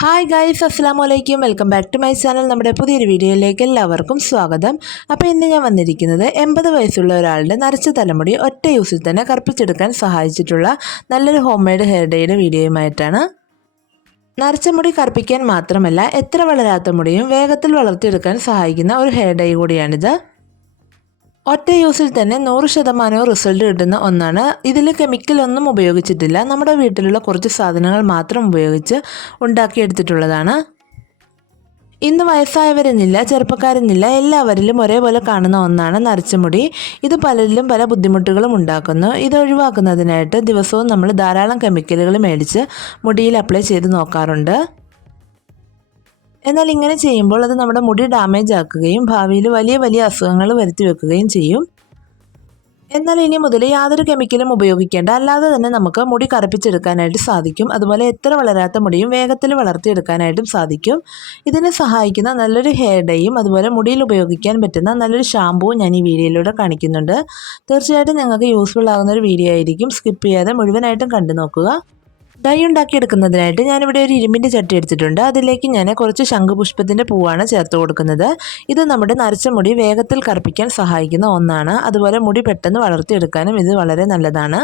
Hi guys അസ്സാം വലൈക്കും welcome back to my channel നമ്മുടെ പുതിയൊരു വീഡിയോയിലേക്ക് എല്ലാവർക്കും സ്വാഗതം. അപ്പോൾ ഇന്ന് ഞാൻ വന്നിരിക്കുന്നത് എൺപത് വയസ്സുള്ള ഒരാളുടെ നരച്ച തലമുടി ഒറ്റ യൂസിൽ തന്നെ കറുപ്പിച്ചെടുക്കാൻ സഹായിച്ചിട്ടുള്ള നല്ലൊരു ഹോം മെയ്ഡ് ഹെയർ ഡേയുടെ വീഡിയോയുമായിട്ടാണ്. നരച്ച മുടി കറുപ്പിക്കാൻ മാത്രമല്ല എത്ര വളരാത്ത മുടിയും വേഗത്തിൽ വളർത്തിയെടുക്കാൻ സഹായിക്കുന്ന ഒരു ഹെയർ ഡേ കൂടിയാണിത്. ഒറ്റ യൂസിൽ തന്നെ നൂറ് ശതമാനവും റിസൾട്ട് കിട്ടുന്ന ഒന്നാണ്. ഇതിൽ കെമിക്കലൊന്നും ഉപയോഗിച്ചിട്ടില്ല. നമ്മുടെ വീട്ടിലുള്ള കുറച്ച് സാധനങ്ങൾ മാത്രം ഉപയോഗിച്ച് ഉണ്ടാക്കിയെടുത്തിട്ടുള്ളതാണ്. ഇന്ന് വയസ്സായവരെന്നില്ല ചെറുപ്പക്കാരെന്നില്ല എല്ലാവരിലും ഒരേപോലെ കാണുന്ന ഒന്നാണ് നരച്ചമുടി. ഇത് പലരിലും പല ബുദ്ധിമുട്ടുകളും ഉണ്ടാക്കുന്നു. ഇത് ഒഴിവാക്കുന്നതിനായിട്ട് ദിവസവും നമ്മൾ ധാരാളം കെമിക്കലുകൾ മേടിച്ച് മുടിയിൽ അപ്ലൈ ചെയ്ത് നോക്കാറുണ്ട്. എന്നാൽ ഇങ്ങനെ ചെയ്യുമ്പോൾ അത് നമ്മുടെ മുടി ഡാമേജ് ആക്കുകയും ഭാവിയിൽ വലിയ വലിയ അസുഖങ്ങൾ വരുത്തി വെക്കുകയും ചെയ്യും. എന്നാൽ ഇനി മുതൽ യാതൊരു കെമിക്കലും ഉപയോഗിക്കേണ്ട. അല്ലാതെ തന്നെ നമുക്ക് മുടി കറുപ്പിച്ചെടുക്കാനായിട്ട് സാധിക്കും. അതുപോലെ എത്ര വളരാത്ത മുടിയും വേഗത്തിൽ വളർത്തിയെടുക്കാനായിട്ടും സാധിക്കും. ഇതിനെ സഹായിക്കുന്ന നല്ലൊരു ഹെയർ ഡേയും അതുപോലെ മുടിയിൽ ഉപയോഗിക്കാൻ പറ്റുന്ന നല്ലൊരു ഷാമ്പുവും ഞാൻ ഈ വീഡിയോയിലൂടെ കാണിക്കുന്നുണ്ട്. തീർച്ചയായിട്ടും നിങ്ങൾക്ക് യൂസ്ഫുൾ ആകുന്ന ഒരു വീഡിയോ ആയിരിക്കും. സ്കിപ്പ് ചെയ്യാതെ മുഴുവനായിട്ടും കണ്ടു നോക്കുക ഡൈ ഉണ്ടാക്കിയെടുക്കുന്നതിനായിട്ട് ഞാനിവിടെ ഒരു ഇരുമ്പിന്റെ ചട്ടി എടുത്തിട്ടുണ്ട്. അതിലേക്ക് ഞാൻ കുറച്ച് ശംഖുപുഷ്പത്തിന്റെ പൂവാണ് ചേർത്ത് കൊടുക്കുന്നത്. ഇത് നമ്മുടെ നരച്ച മുടി വേഗത്തിൽ കറുപ്പിക്കാൻ സഹായിക്കുന്ന ഒന്നാണ്. അതുപോലെ മുടി പെട്ടെന്ന് വളർത്തിയെടുക്കാനും ഇത് വളരെ നല്ലതാണ്.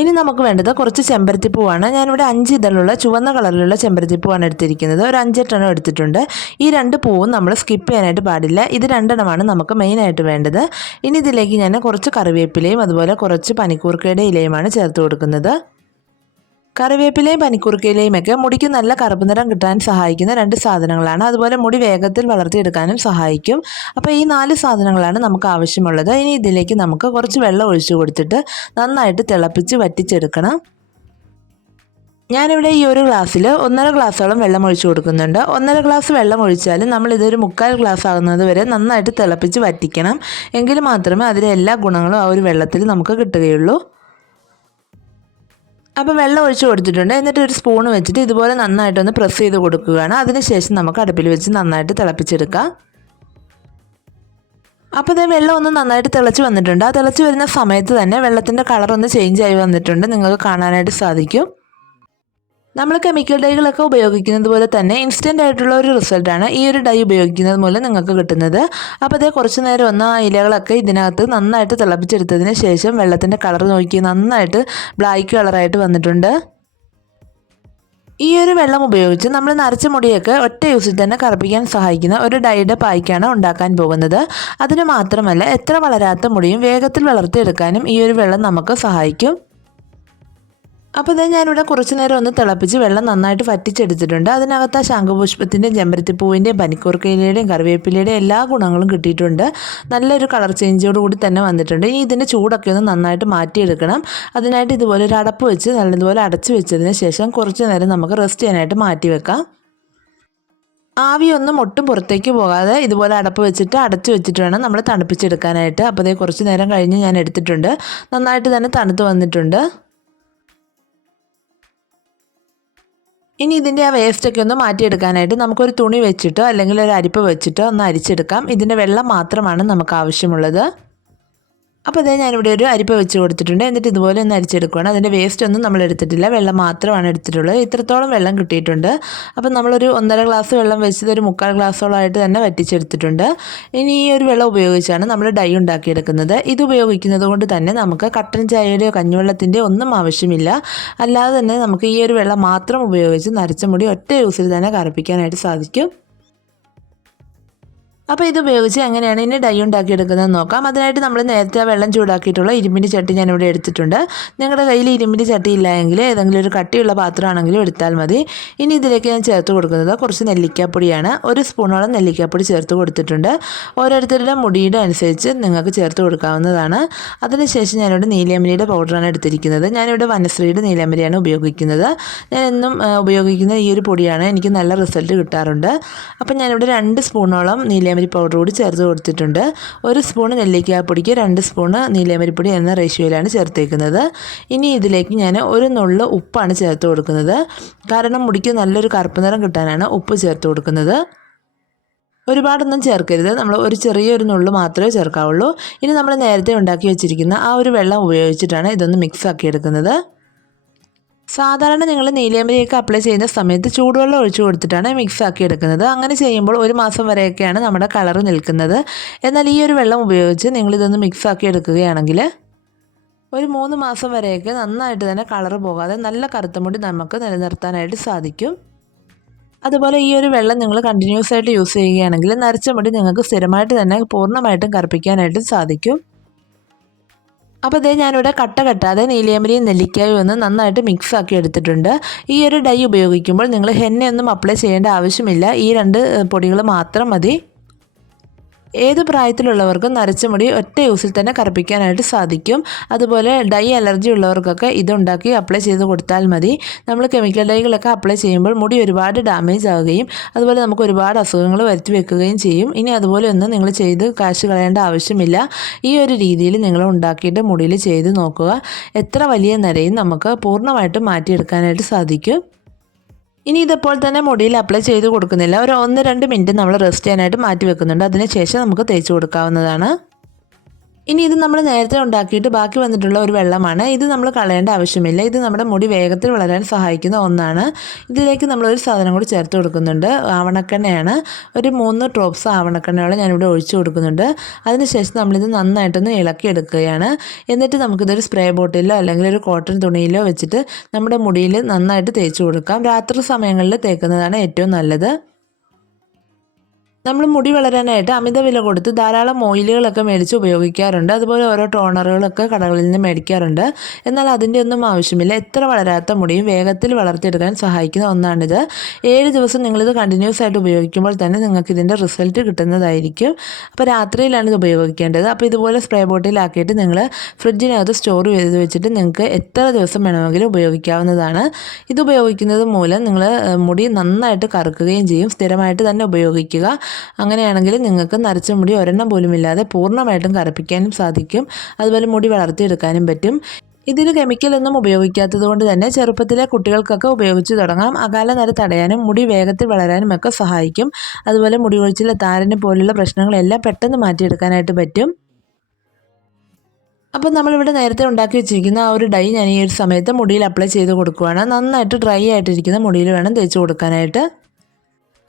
ഇനി നമുക്ക് വേണ്ടത് കുറച്ച് ചെമ്പരത്തിപ്പൂവാണ്. ഞാനിവിടെ അഞ്ച് ഇതളുള്ള ചുവന്ന കളറിലുള്ള ചെമ്പരത്തിപ്പൂവാണ് എടുത്തിരിക്കുന്നത്. ഒരു അഞ്ചെട്ടെണ്ണം എടുത്തിട്ടുണ്ട്. ഈ രണ്ട് പൂവും നമ്മൾ സ്കിപ്പ് ചെയ്യാനായിട്ട് പാടില്ല. ഇത് രണ്ടെണ്ണമാണ് നമുക്ക് മെയിനായിട്ട് വേണ്ടത്. ഇനി ഇതിലേക്ക് ഞാൻ കുറച്ച് കറിവേപ്പിലയും അതുപോലെ കുറച്ച് പനിക്കൂർക്കയുടെ ഇലയുമാണ് ചേർത്ത് കൊടുക്കുന്നത്. കറിവേപ്പിലയും പനിക്കുറുക്കയിലയും ഒക്കെ മുടിക്ക് നല്ല കറുപ്പ് നിറം കിട്ടാൻ സഹായിക്കുന്ന രണ്ട് സാധനങ്ങളാണ്. അതുപോലെ മുടി വേഗത്തിൽ വളർത്തിയെടുക്കാനും സഹായിക്കും. അപ്പോൾ ഈ നാല് സാധനങ്ങളാണ് നമുക്ക് ആവശ്യമുള്ളത്. ഇനി ഇതിലേക്ക് നമുക്ക് കുറച്ച് വെള്ളം ഒഴിച്ചു കൊടുത്തിട്ട് നന്നായിട്ട് തിളപ്പിച്ച് വറ്റിച്ചെടുക്കണം. ഞാനിവിടെ ഈ ഒരു ഗ്ലാസ്സിൽ ഒന്നര ഗ്ലാസ്സോളം വെള്ളം ഒഴിച്ചു കൊടുക്കുന്നുണ്ട്. ഒന്നര ഗ്ലാസ് വെള്ളം ഒഴിച്ചാൽ നമ്മൾ ഇതൊരു മുക്കാൽ ഗ്ലാസ് ആകുന്നത് വരെ നന്നായിട്ട് തിളപ്പിച്ച് വറ്റിക്കണം. എങ്കിൽ മാത്രമേ അതിലെ എല്ലാ ഗുണങ്ങളും ആ ഒരു വെള്ളത്തിൽ നമുക്ക് കിട്ടുകയുള്ളൂ. അപ്പോൾ വെള്ളം ഒഴിച്ച് കൊടുത്തിട്ടുണ്ട്. എന്നിട്ട് ഒരു സ്പൂൺ വെച്ചിട്ട് ഇതുപോലെ നന്നായിട്ടൊന്ന് പ്രസ് ചെയ്ത് കൊടുക്കുകയാണ്. അതിനുശേഷം നമുക്ക് അടുപ്പിൽ വെച്ച് നന്നായിട്ട് തിളപ്പിച്ചെടുക്കാം. അപ്പോൾ ഇതേ വെള്ളം ഒന്ന് നന്നായിട്ട് തിളച്ച് വന്നിട്ടുണ്ട്. ആ തിളച്ച് വരുന്ന സമയത്ത് തന്നെ വെള്ളത്തിന്റെ കളർ ഒന്ന് ചേഞ്ച് ആയി വന്നിട്ടുണ്ട്. നിങ്ങൾക്ക് കാണാനായിട്ട് സാധിക്കും. നമ്മൾ കെമിക്കൽ ഡൈകളൊക്കെ ഉപയോഗിക്കുന്നത് പോലെ തന്നെ ഇൻസ്റ്റന്റ് ആയിട്ടുള്ള ഒരു റിസൾട്ടാണ് ഈ ഒരു ഡൈ ഉപയോഗിക്കുന്നത് മൂലം നിങ്ങൾക്ക് കിട്ടുന്നത്. അപ്പോൾ അതേ കുറച്ച് നേരം ഒന്ന് ആ ഇലകളൊക്കെ ഇതിനകത്ത് നന്നായിട്ട് തിളപ്പിച്ചെടുത്തതിന് ശേഷം വെള്ളത്തിന്റെ കളർ നോക്കി നന്നായിട്ട് ബ്ലാക്ക് കളറായിട്ട് വന്നിട്ടുണ്ട്. ഈ ഒരു വെള്ളം ഉപയോഗിച്ച് നമ്മൾ നരച്ച മുടിയൊക്കെ ഒറ്റ യൂസിൽ തന്നെ കറുപ്പിക്കാൻ സഹായിക്കുന്ന ഒരു ഡൈഡ് പായ്ക്കാണ് ഉണ്ടാക്കാൻ പോകുന്നത്. അതിന് മാത്രമല്ല എത്ര വളരാത്ത മുടിയും വേഗത്തിൽ വളർത്തിയെടുക്കാനും ഈ ഒരു വെള്ളം നമുക്ക് സഹായിക്കും. അപ്പോൾ ഇതാ ഞാനിവിടെ കുറച്ച് നേരം ഒന്ന് തിളപ്പിച്ച് വെള്ളം നന്നായിട്ട് വറ്റിച്ചെടുത്തിട്ടുണ്ട്. അതിനകത്ത് ആ ശംഖുപുഷ്പത്തിന്റെയും ചെമ്പരത്തിപ്പൂവിന്റെയും പനിക്കൂർക്കയിലയുടെയും കറിവേപ്പിലയുടെയും എല്ലാ ഗുണങ്ങളും കിട്ടിയിട്ടുണ്ട്. നല്ലൊരു കളർ ചേഞ്ചോട് കൂടി തന്നെ വന്നിട്ടുണ്ട്. ഇനി ഇതിന്റെ ചൂടൊക്കെ ഒന്ന് നന്നായിട്ട് മാറ്റിയെടുക്കണം. അതിനായിട്ട് ഇതുപോലെ ഒരു അടപ്പ് വെച്ച് നല്ലതുപോലെ അടച്ചു വെച്ചതിന് ശേഷം കുറച്ച് നേരം നമുക്ക് റെസ്റ്റ് ചെയ്യാനായിട്ട് മാറ്റി വെക്കാം. ആവിയൊന്നും ഒട്ടും പുറത്തേക്ക് പോകാതെ ഇതുപോലെ അടപ്പ് വെച്ചിട്ട് അടച്ചു വെച്ചിട്ട് വേണം നമ്മൾ തണുപ്പിച്ചെടുക്കാനായിട്ട്. അപ്പോൾ അതേ കുറച്ച് നേരം കഴിഞ്ഞ് ഞാൻ എടുത്തിട്ടുണ്ട്. നന്നായിട്ട് തന്നെ തണുത്ത് വന്നിട്ടുണ്ട്. ഇനി ഇതിന്റെ ആ വേസ്റ്റൊക്കെ ഒന്ന് മാറ്റിയെടുക്കാനായിട്ട് നമുക്കൊരു തുണി വെച്ചിട്ടോ അല്ലെങ്കിൽ ഒരു അരിപ്പ് വെച്ചിട്ടോ ഒന്ന് അരിച്ചെടുക്കാം. ഇതിന്റെ വെള്ളം മാത്രമാണ് നമുക്ക് ആവശ്യമുള്ളത്. അപ്പോൾ അതേ ഞാനിവിടെ ഒരു അരിപ്പ വെച്ച് കൊടുത്തിട്ടുണ്ട്. എന്നിട്ട് ഇതുപോലെ ഒന്ന് അരിച്ചെടുക്കുകയാണ് അതിന്റെ വേസ്റ്റ് ഒന്നും നമ്മൾ എടുത്തിട്ടില്ല. വെള്ളം മാത്രമാണ് എടുത്തിട്ടുള്ളത്. ഇത്രത്തോളം വെള്ളം കിട്ടിയിട്ടുണ്ട്. അപ്പോൾ നമ്മളൊരു ഒന്നര ഗ്ലാസ് വെള്ളം വെച്ചത് ഒരു മുക്കാൽ ഗ്ലാസ്സോളമായിട്ട് തന്നെ വറ്റിച്ചെടുത്തിട്ടുണ്ട്. ഇനി ഈ ഒരു വെള്ളം ഉപയോഗിച്ചാണ് നമ്മൾ ഡൈ ഉണ്ടാക്കിയെടുക്കുന്നത്. ഇത് ഉപയോഗിക്കുന്നത് കൊണ്ട് തന്നെ നമുക്ക് കട്ടൻ ചായയുടെയോ കഞ്ഞിവെള്ളത്തിന്റെയോ ഒന്നും ആവശ്യമില്ല. അല്ലാതെ തന്നെ നമുക്ക് ഈ ഒരു വെള്ളം മാത്രം ഉപയോഗിച്ച് നരച്ച മുടി ഒറ്റ യൂസിൽ തന്നെ കറുപ്പിക്കാനായിട്ട് സാധിക്കും. അപ്പോൾ ഇത് ഉപയോഗിച്ച് എങ്ങനെയാണ് ഇനി ഡൈ ഉണ്ടാക്കിയെടുക്കുന്നത് നോക്കാം. അതിനായിട്ട് നമ്മൾ നേരത്തെ വെള്ളം ചൂടാക്കിയിട്ടുള്ള ഇരുമ്പിന്റെ ചട്ടി ഞാനിവിടെ എടുത്തിട്ടുണ്ട്. നിങ്ങളുടെ കയ്യിൽ ഇരുമ്പിന്റെ ചട്ടി ഇല്ലായെങ്കിൽ ഏതെങ്കിലും ഒരു കട്ടിയുള്ള പാത്രമാണെങ്കിലും എടുത്താൽ മതി. ഇനി ഇതിലേക്ക് ഞാൻ ചേർത്ത് കൊടുക്കുന്നത് കുറച്ച് നെല്ലിക്കാപ്പൊടിയാണ്. ഒരു സ്പൂണോളം നെല്ലിക്കാപ്പൊടി ചേർത്ത് കൊടുത്തിട്ടുണ്ട്. ഓരോരുത്തരുടെ മുടിയുടെ അനുസരിച്ച് നിങ്ങൾക്ക് ചേർത്ത് കൊടുക്കാവുന്നതാണ്. അതിനുശേഷം ഞാനിവിടെ നീലയമരിയുടെ പൗഡറാണ് എടുത്തിരിക്കുന്നത്. ഞാനിവിടെ വനശ്രീയുടെ നീലയമരിയാണ് ഉപയോഗിക്കുന്നത്. ഞാൻ എന്നും ഉപയോഗിക്കുന്ന ഈ ഒരു പൊടിയാണ്. എനിക്ക് നല്ല റിസൾട്ട് കിട്ടാറുണ്ട്. അപ്പം ഞാനിവിടെ രണ്ട് സ്പൂണോളം നീലയമരി നീലയമരി പൗഡർ കൂടി ചേർത്ത് കൊടുത്തിട്ടുണ്ട്. ഒരു സ്പൂൺ നെല്ലിക്കാപ്പൊടിക്ക് രണ്ട് സ്പൂണ് നീലയമരിപ്പൊടി എന്ന റേഷ്യോയിലാണ് ചേർത്തേക്കുന്നത്. ഇനി ഇതിലേക്ക് ഞാൻ ഒരു നുള്ളു ഉപ്പാണ് ചേർത്ത് കൊടുക്കുന്നത്. കാരണം മുടിക്ക് നല്ലൊരു കറുപ്പ് നിറം കിട്ടാനാണ് ഉപ്പ് ചേർത്ത് കൊടുക്കുന്നത്. ഒരുപാടൊന്നും ചേർക്കരുത്. നമ്മൾ ഒരു ചെറിയൊരു നുള്ളു മാത്രമേ ചേർക്കാവുള്ളൂ. ഇനി നമ്മൾ നേരത്തെ ഉണ്ടാക്കി വെച്ചിരിക്കുന്ന ആ ഒരു വെള്ളം ഉപയോഗിച്ചിട്ടാണ് ഇതൊന്ന് മിക്സ് ആക്കി എടുക്കുന്നത്. സാധാരണ നിങ്ങൾ നീലയമരിയൊക്കെ അപ്ലൈ ചെയ്യുന്ന സമയത്ത് ചൂടുവെള്ളം ഒഴിച്ചു കൊടുത്തിട്ടാണ് മിക്സ് ആക്കി എടുക്കുന്നത്. അങ്ങനെ ചെയ്യുമ്പോൾ ഒരു മാസം വരെയൊക്കെയാണ് നമ്മുടെ കളർ നിൽക്കുന്നത്. എന്നാൽ ഈ ഒരു വെള്ളം ഉപയോഗിച്ച് നിങ്ങളിതൊന്ന് മിക്സ് ആക്കി എടുക്കുകയാണെങ്കിൽ ഒരു മൂന്ന് മാസം വരെയൊക്കെ നന്നായിട്ട് തന്നെ കളർ പോകാതെ നല്ല കറുത്ത മുടി നമുക്ക് നിലനിർത്താനായിട്ട് സാധിക്കും. അതുപോലെ ഈ ഒരു വെള്ളം നിങ്ങൾ കണ്ടിന്യൂസ് ആയിട്ട് യൂസ് ചെയ്യുകയാണെങ്കിൽ നരച്ച മുടി നിങ്ങൾക്ക് സ്ഥിരമായിട്ട് തന്നെ പൂർണമായിട്ടും കറുപ്പിക്കാനായിട്ട് സാധിക്കും. അപ്പോൾ ഇതേ ഞാനിവിടെ കട്ട കെട്ടാതെ നീലിയമരിയും നെല്ലിക്കായും ഒന്ന് നന്നായിട്ട് മിക്സ് ആക്കി എടുത്തിട്ടുണ്ട്. ഈ ഒരു ഡൈ ഉപയോഗിക്കുമ്പോൾ നിങ്ങൾ ഹെന്നയൊന്നും അപ്ലൈ ചെയ്യേണ്ട ആവശ്യമില്ല. ഈ രണ്ട് പൊടികൾ മാത്രം മതി. ഏത് പ്രായത്തിലുള്ളവർക്കും നരച്ച മുടി ഒറ്റ യൂസിൽ തന്നെ കറുപ്പിക്കാനായിട്ട് സാധിക്കും. അതുപോലെ ഡൈ അലർജി ഉള്ളവർക്കൊക്കെ ഇതുണ്ടാക്കി അപ്ലൈ ചെയ്ത് കൊടുത്താൽ മതി. നമ്മൾ കെമിക്കൽ ഡൈകളൊക്കെ അപ്ലൈ ചെയ്യുമ്പോൾ മുടി ഒരുപാട് ഡാമേജ് ആവുകയും അതുപോലെ നമുക്ക് ഒരുപാട് അസുഖങ്ങൾ വരുത്തി വെക്കുകയും ചെയ്യും. ഇനി അതുപോലെ ഒന്നും നിങ്ങൾ ചെയ്ത് കാശ് കളയേണ്ട ആവശ്യമില്ല. ഈ ഒരു രീതിയിൽ നിങ്ങൾ ഉണ്ടാക്കിയിട്ട് മുടിയിൽ ചെയ്ത് നോക്കുക. എത്ര വലിയ നരയും നമുക്ക് പൂർണമായിട്ടും മാറ്റിയെടുക്കാനായിട്ട് സാധിക്കും. ഇനി ഇതെപ്പോൾ തന്നെ മുടിയിൽ അപ്ലൈ ചെയ്ത് കൊടുക്കുന്നില്ല. ഒരു ഒന്ന് രണ്ട് മിനിറ്റ് നമ്മൾ റെസ്റ്റ് ചെയ്യാനായിട്ട് മാറ്റി വെക്കുന്നുണ്ട്. അതിനുശേഷം നമുക്ക് തേച്ച് കൊടുക്കാവുന്നതാണ്. ഇനി ഇത് നമ്മൾ നേരത്തെ ഉണ്ടാക്കിയിട്ട് ബാക്കി വന്നിട്ടുള്ള ഒരു വെള്ളമാണ്. ഇത് നമ്മൾ കളയേണ്ട ആവശ്യമില്ല. ഇത് നമ്മുടെ മുടി വേഗത്തിൽ വളരാൻ സഹായിക്കുന്ന ഒന്നാണ്. ഇതിലേക്ക് നമ്മൾ ഒരു സാധനം കൂടി ചേർത്ത് കൊടുക്കുന്നുണ്ട്. ആവണക്കെണ്ണയാണ്. ഒരു മൂന്ന് ഡ്രോപ്സ് ആവണക്കെണ്ണയോളം ഞാനിവിടെ ഒഴിച്ചു കൊടുക്കുന്നുണ്ട്. അതിനുശേഷം നമ്മളിത് നന്നായിട്ടൊന്ന് ഇളക്കി എടുക്കുകയാണ് എന്നിട്ട് നമുക്കിതൊരു സ്പ്രേ ബോട്ടിലോ അല്ലെങ്കിൽ ഒരു കോട്ടൺ തുണിയിലോ വെച്ചിട്ട് നമ്മുടെ മുടിയിൽ നന്നായിട്ട് തേച്ച് കൊടുക്കാം. രാത്രി സമയങ്ങളിൽ തേക്കുന്നതാണ് ഏറ്റവും നല്ലത്. നമ്മൾ മുടി വളരാനായിട്ട് അമിത വില കൊടുത്ത് ധാരാളം ഓയിലുകളൊക്കെ മേടിച്ച് ഉപയോഗിക്കാറുണ്ട്. അതുപോലെ ഓരോ ടോണറുകളൊക്കെ കടകളിൽ നിന്ന് മേടിക്കാറുണ്ട്. എന്നാൽ അതിന്റെ ഒന്നും ആവശ്യമില്ല. എത്ര വളരാത്ത മുടിയും വേഗത്തിൽ വളർത്തിയെടുക്കാൻ സഹായിക്കുന്ന ഒന്നാണിത്. ഏഴ് ദിവസം നിങ്ങളിത് കണ്ടിന്യൂസ് ആയിട്ട് ഉപയോഗിക്കുമ്പോൾ തന്നെ നിങ്ങൾക്ക് ഇതിന്റെ റിസൾട്ട് കിട്ടുന്നതായിരിക്കും. അപ്പോൾ രാത്രിയിലാണ് ഇത് ഉപയോഗിക്കേണ്ടത്. അപ്പോൾ ഇതുപോലെ സ്പ്രേ ബോട്ടിലാക്കിയിട്ട് നിങ്ങൾ ഫ്രിഡ്ജിനകത്ത് സ്റ്റോർ ചെയ്ത് വെച്ചിട്ട് നിങ്ങൾക്ക് എത്ര ദിവസം വേണമെങ്കിലും ഉപയോഗിക്കാവുന്നതാണ്. ഇത് ഉപയോഗിക്കുന്നത് മൂലം നിങ്ങൾ മുടി നന്നായിട്ട് കറുക്കുകയും ചെയ്യും. സ്ഥിരമായിട്ട് തന്നെ ഉപയോഗിക്കുക. അങ്ങനെയാണെങ്കിൽ നിങ്ങൾക്ക് നരച്ച മുടി ഒരെണ്ണം പോലും ഇല്ലാതെ പൂർണമായിട്ടും കറുപ്പിക്കാനും സാധിക്കും. അതുപോലെ മുടി വളർത്തിയെടുക്കാനും പറ്റും. ഇതിൽ കെമിക്കലൊന്നും ഉപയോഗിക്കാത്തത് കൊണ്ട് തന്നെ ചെറുപ്പത്തിലെ കുട്ടികൾക്കൊക്കെ ഉപയോഗിച്ച് തുടങ്ങാം. അകാല നര തടയാനും മുടി വേഗത്തിൽ വളരാനും ഒക്കെ സഹായിക്കും. അതുപോലെ മുടി ഒഴിച്ചിലെ താരന് പോലുള്ള പ്രശ്നങ്ങളെല്ലാം പെട്ടെന്ന് മാറ്റിയെടുക്കാനായിട്ട് പറ്റും. അപ്പോൾ നമ്മളിവിടെ നേരത്തെ ഉണ്ടാക്കി വെച്ചിരിക്കുന്ന ആ ഒരു ഡൈ ഞാൻ ഈ ഒരു സമയത്ത് മുടിയിൽ അപ്ലൈ ചെയ്ത് കൊടുക്കുകയാണ് നന്നായിട്ട് ഡ്രൈ ആയിട്ടിരിക്കുന്ന മുടിയിൽ വേണം തേച്ച് കൊടുക്കാനായിട്ട്.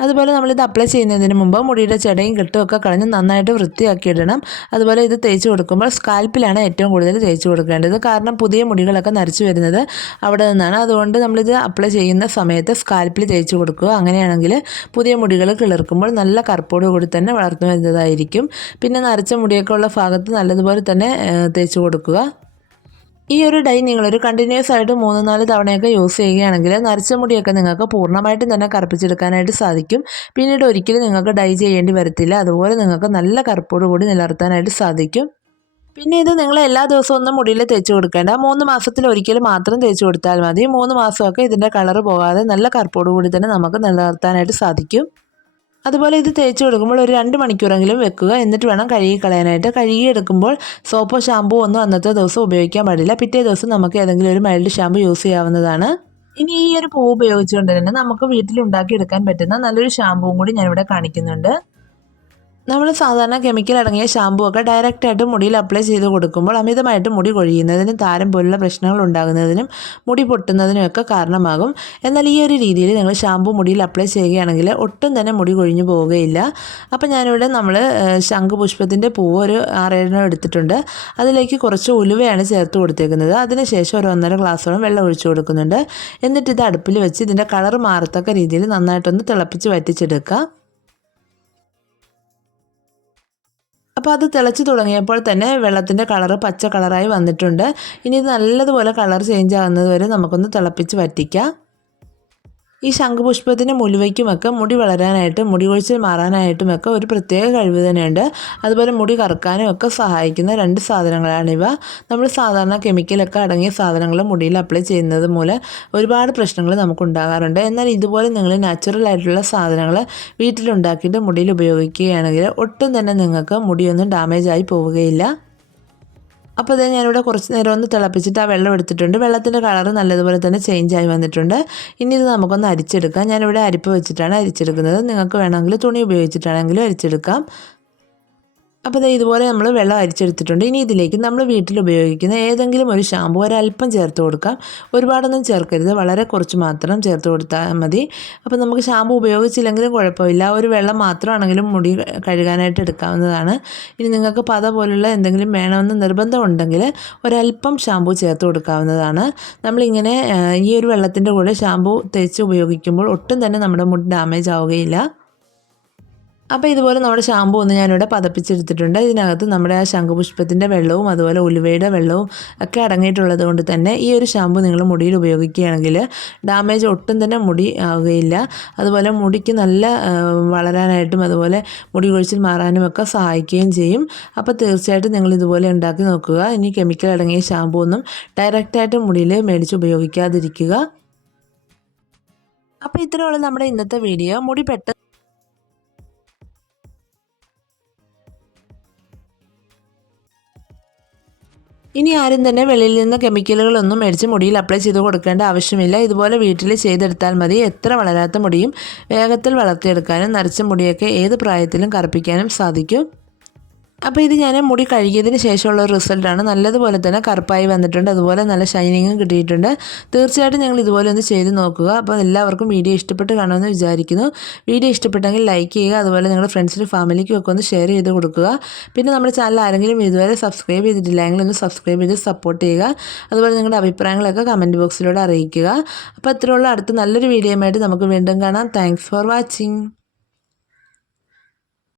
അതുപോലെ നമ്മളിത് അപ്ലൈ ചെയ്യുന്നതിന് മുമ്പ് മുടിയുടെ ചെടയും കെട്ടുമൊക്കെ കളഞ്ഞ് നന്നായിട്ട് വൃത്തിയാക്കി ഇടണം അതുപോലെ ഇത് തേച്ച് കൊടുക്കുമ്പോൾ സ്കാൽപ്പിലാണ് ഏറ്റവും കൂടുതൽ തേച്ച് കൊടുക്കേണ്ടത്. കാരണം പുതിയ മുടികളൊക്കെ നരച്ചു വരുന്നത് അവിടെ നിന്നാണ്. അതുകൊണ്ട് നമ്മളിത് അപ്ലൈ ചെയ്യുന്ന സമയത്ത് സ്കാൽപ്പിൽ തേച്ച് കൊടുക്കുക. അങ്ങനെയാണെങ്കിൽ പുതിയ മുടികൾ കിളിർക്കുമ്പോൾ നല്ല കറുപ്പോട് കൂടി തന്നെ വളർന്നു വരുന്നതായിരിക്കും. പിന്നെ നരച്ച മുടിയൊക്കെ ഉള്ള ഭാഗത്ത് നല്ലതുപോലെ തന്നെ തേച്ച് കൊടുക്കുക. ഈ ഒരു ഡൈ നിങ്ങളൊരു കണ്ടിന്യൂസ് ആയിട്ട് മൂന്ന് നാല് തവണയൊക്കെ യൂസ് ചെയ്യുകയാണെങ്കിൽ നരച്ച മുടിയൊക്കെ നിങ്ങൾക്ക് പൂർണമായിട്ടും തന്നെ കറുപ്പിച്ചെടുക്കാനായിട്ട് സാധിക്കും. പിന്നീട് ഒരിക്കലും നിങ്ങൾക്ക് ഡൈ ചെയ്യേണ്ടി വരത്തില്ല. അതുപോലെ നിങ്ങൾക്ക് നല്ല കറുപ്പോട് കൂടി നിലനിർത്താനായിട്ട് സാധിക്കും. പിന്നെ ഇത് നിങ്ങൾ എല്ലാ ദിവസവും ഒന്നും മുടിയിൽ തേച്ച് കൊടുക്കേണ്ട. മൂന്ന് മാസത്തിൽ ഒരിക്കലും മാത്രം തേച്ച് കൊടുത്താൽ മതി. മൂന്ന് മാസമൊക്കെ ഇതിന്റെ കളർ പോകാതെ നല്ല കറുപ്പോട് കൂടി തന്നെ നമുക്ക് നിലനിർത്താനായിട്ട് സാധിക്കും. അതുപോലെ ഇത് തേച്ച് കൊടുക്കുമ്പോൾ ഒരു രണ്ട് മണിക്കൂറെങ്കിലും വെക്കുക. എന്നിട്ട് വേണം കഴുകി കളയാനായിട്ട്. കഴുകി എടുക്കുമ്പോൾ സോപ്പോ ഷാമ്പൂ ഒന്നും അന്നത്തെ ദിവസം ഉപയോഗിക്കാൻ പാടില്ല. പിറ്റേ ദിവസം നമുക്ക് ഏതെങ്കിലും ഒരു മൈൽഡ് ഷാമ്പു യൂസ് ചെയ്യാവുന്നതാണ്. ഇനി ഈ ഒരു പൂ ഉപയോഗിച്ചുകൊണ്ട് തന്നെ നമുക്ക് വീട്ടിൽ ഉണ്ടാക്കിയെടുക്കാൻ പറ്റുന്ന നല്ലൊരു ഷാമ്പുവും കൂടി ഞാനിവിടെ കാണിക്കുന്നുണ്ട്. നമ്മൾ സാധാരണ കെമിക്കൽ അടങ്ങിയ ഷാമ്പു ഒക്കെ ഡയറക്റ്റായിട്ട് മുടിയിൽ അപ്ലൈ ചെയ്ത് കൊടുക്കുമ്പോൾ അമിതമായിട്ട് മുടി കൊഴിയുന്നതിനും താരം പോലുള്ള പ്രശ്നങ്ങൾ ഉണ്ടാകുന്നതിനും മുടി പൊട്ടുന്നതിനും ഒക്കെ കാരണമാകും. എന്നാൽ ഈ ഒരു രീതിയിൽ നിങ്ങൾ ഷാമ്പു മുടിയിൽ അപ്ലൈ ചെയ്യുകയാണെങ്കിൽ ഒട്ടും തന്നെ മുടി കൊഴിഞ്ഞു പോവുകയില്ല. അപ്പോൾ ഞാനിവിടെ നമ്മൾ ശംഖുപുഷ്പത്തിന്റെ പൂവ് ഒരു ആറേഴെണ്ണം എടുത്തിട്ടുണ്ട്. അതിലേക്ക് കുറച്ച് ഉലുവയാണ് ചേർത്ത് കൊടുത്തേക്കുന്നത്. അതിനുശേഷം ഒരു ഒന്നര ഗ്ലാസ്സോളം വെള്ളം ഒഴിച്ചു കൊടുക്കുന്നുണ്ട്. എന്നിട്ട് ഇത് അടുപ്പിൽ വെച്ച് ഇതിന്റെ കളർ മാറത്തക്ക രീതിയിൽ നന്നായിട്ടൊന്ന് തിളപ്പിച്ച് വറ്റിച്ചെടുക്കുക. അപ്പോൾ അത് തിളച്ച് തുടങ്ങിയപ്പോൾ തന്നെ വെള്ളത്തിന്റെ കളറ് പച്ച കളറായി വന്നിട്ടുണ്ട്. ഇനി നല്ലതുപോലെ കളർ ചേഞ്ച് ആകുന്നത് വരെ നമുക്കൊന്ന് തിളപ്പിച്ച് വറ്റിക്കാം. ഈ ശംഖുപുഷ്പത്തിന്റെ മുലുവയ്ക്കുമൊക്കെ മുടി വളരാനായിട്ടും മുടി കൊഴിച്ചിൽ മാറാനായിട്ടുമൊക്കെ ഒരു പ്രത്യേക കഴിവ് തന്നെയുണ്ട്. അതുപോലെ മുടി കറക്കാനും ഒക്കെ സഹായിക്കുന്ന രണ്ട് സാധനങ്ങളാണ് ഇവ. നമ്മൾ സാധാരണ കെമിക്കലൊക്കെ അടങ്ങിയ സാധനങ്ങൾ മുടിയിൽ അപ്ലൈ ചെയ്യുന്നത് മൂലം ഒരുപാട് പ്രശ്നങ്ങൾ നമുക്കുണ്ടാകാറുണ്ട്. എന്നാൽ ഇതുപോലെ നിങ്ങൾ നാച്ചുറൽ ആയിട്ടുള്ള സാധനങ്ങൾ വീട്ടിലുണ്ടാക്കിയിട്ട് മുടിയിൽ ഉപയോഗിക്കുകയാണെങ്കിൽ ഒട്ടും തന്നെ നിങ്ങൾക്ക് മുടിയൊന്നും ഡാമേജ് ആയി പോവുകയില്ല. അപ്പോൾ അത് ഞാനിവിടെ കുറച്ച് നേരം ഒന്ന് തിളപ്പിച്ചിട്ട് ആ വെള്ളം എടുത്തിട്ടുണ്ട്. വെള്ളത്തിന്റെ കളർ നല്ലതുപോലെ തന്നെ ചേഞ്ച് ആയി വന്നിട്ടുണ്ട്. ഇനി ഇത് നമുക്കൊന്ന് അരിച്ചെടുക്കാം. ഞാനിവിടെ അരിപ്പ് വെച്ചിട്ടാണ് അരിച്ചെടുക്കുന്നത്. നിങ്ങൾക്ക് വേണമെങ്കിൽ തുണി ഉപയോഗിച്ചിട്ടാണെങ്കിലും അരിച്ചെടുക്കാം. അപ്പോൾ ഇതുപോലെ നമ്മൾ വെള്ളം അരിച്ചെടുത്തിട്ടുണ്ട്. ഇനി ഇതിലേക്ക് നമ്മൾ വീട്ടിൽ ഉപയോഗിക്കുന്ന ഏതെങ്കിലും ഒരു ഷാമ്പു ഒരല്പം ചേർത്ത് കൊടുക്കാം. ഒരുപാടൊന്നും ചേർക്കരുത്. വളരെ കുറച്ച് മാത്രം ചേർത്ത് കൊടുത്താൽ മതി. അപ്പോൾ നമുക്ക് ഷാമ്പു ഉപയോഗിച്ചില്ലെങ്കിലും കുഴപ്പമില്ല. ഒരു വെള്ളം മാത്രമാണെങ്കിലും മുടി കഴുകാനായിട്ട് എടുക്കാവുന്നതാണ്. ഇനി നിങ്ങൾക്ക് പത പോലുള്ള എന്തെങ്കിലും വേണമെന്ന് നിർബന്ധമുണ്ടെങ്കിൽ ഒരല്പം ഷാമ്പു ചേർത്ത് കൊടുക്കാവുന്നതാണ്. നമ്മളിങ്ങനെ ഈ ഒരു വെള്ളത്തിന്റെ കൂടെ ഷാമ്പു തേച്ച് ഉപയോഗിക്കുമ്പോൾ ഒട്ടും തന്നെ നമ്മുടെ മുടി ഡാമേജ് ആവുകയില്ല. അപ്പോൾ ഇതുപോലെ നമ്മുടെ ഷാമ്പു ഒന്ന് ഞാനിവിടെ പതപ്പിച്ചെടുത്തിട്ടുണ്ട്. ഇതിനകത്ത് നമ്മുടെ ആ ശംഖുപുഷ്പത്തിന്റെ വെള്ളവും അതുപോലെ ഉലുവയുടെ വെള്ളവും ഒക്കെ അടങ്ങിയിട്ടുള്ളത് കൊണ്ട് തന്നെ ഈ ഒരു ഷാമ്പു നിങ്ങൾ മുടിയിൽ ഉപയോഗിക്കുകയാണെങ്കിൽ ഡാമേജ് ഒട്ടും തന്നെ മുടി ആവുകയില്ല. അതുപോലെ മുടിക്ക് നല്ല വളരാനായിട്ടും അതുപോലെ മുടി കൊഴിച്ചിൽ മാറാനും ഒക്കെ സഹായിക്കുകയും ചെയ്യും. അപ്പോൾ തീർച്ചയായിട്ടും നിങ്ങൾ ഇതുപോലെ ഉണ്ടാക്കി നോക്കുക. ഇനി കെമിക്കൽ അടങ്ങിയ ഷാമ്പു ഒന്നും ഡയറക്റ്റായിട്ട് മുടിയിൽ മേടിച്ച് ഉപയോഗിക്കാതിരിക്കുക. അപ്പോൾ ഇത്രയുള്ള നമ്മുടെ ഇന്നത്തെ വീഡിയോ മുടി പെട്ടെന്ന് ഇനി ആരും തന്നെ വെളിയിൽ നിന്ന് കെമിക്കലുകളൊന്നും മേടിച്ച് മുടിയിൽ അപ്ലൈ ചെയ്ത് കൊടുക്കേണ്ട ആവശ്യമില്ല. ഇതുപോലെ വീട്ടിൽ ചെയ്തെടുത്താൽ മതി. എത്ര വളരാത്ത മുടിയും വേഗത്തിൽ വളർത്തിയെടുക്കാനും നരച്ച മുടിയൊക്കെ ഏത് പ്രായത്തിലും കറുപ്പിക്കാനും സാധിക്കും. അപ്പോൾ ഇത് ഞാൻ മുടി കഴുകിയതിന് ശേഷമുള്ള ഒരു റിസൾട്ടാണ്. നല്ലതുപോലെ തന്നെ കറുപ്പായി വന്നിട്ടുണ്ട്. അതുപോലെ നല്ല ഷൈനിങ്ങും കിട്ടിയിട്ടുണ്ട്. തീർച്ചയായിട്ടും ഞങ്ങൾ ഇതുപോലെ ഒന്ന് ചെയ്ത് നോക്കുക. അപ്പോൾ എല്ലാവർക്കും വീഡിയോ ഇഷ്ടപ്പെട്ട് കാണുമെന്ന് വിചാരിക്കുന്നു. വീഡിയോ ഇഷ്ടപ്പെട്ടെങ്കിൽ ലൈക്ക് ചെയ്യുക. അതുപോലെ നിങ്ങളുടെ ഫ്രണ്ട്സിനും ഫാമിലിക്കും ഒക്കെ ഒന്ന് ഷെയർ ചെയ്ത് കൊടുക്കുക. പിന്നെ നമ്മുടെ ചാനൽ ആരെങ്കിലും ഇതുവരെ സബ്സ്ക്രൈബ് ചെയ്തിട്ടില്ലെങ്കിൽ ഒന്ന് സബ്സ്ക്രൈബ് ചെയ്ത് സപ്പോർട്ട് ചെയ്യുക. അതുപോലെ നിങ്ങളുടെ അഭിപ്രായങ്ങളൊക്കെ കമന്റ് ബോക്സിലൂടെ അറിയിക്കുക. അപ്പോൾ ഇത്രയുള്ള അടുത്ത നല്ലൊരു വീഡിയോയുമായിട്ട് നമുക്ക് വീണ്ടും കാണാം. Thanks for watching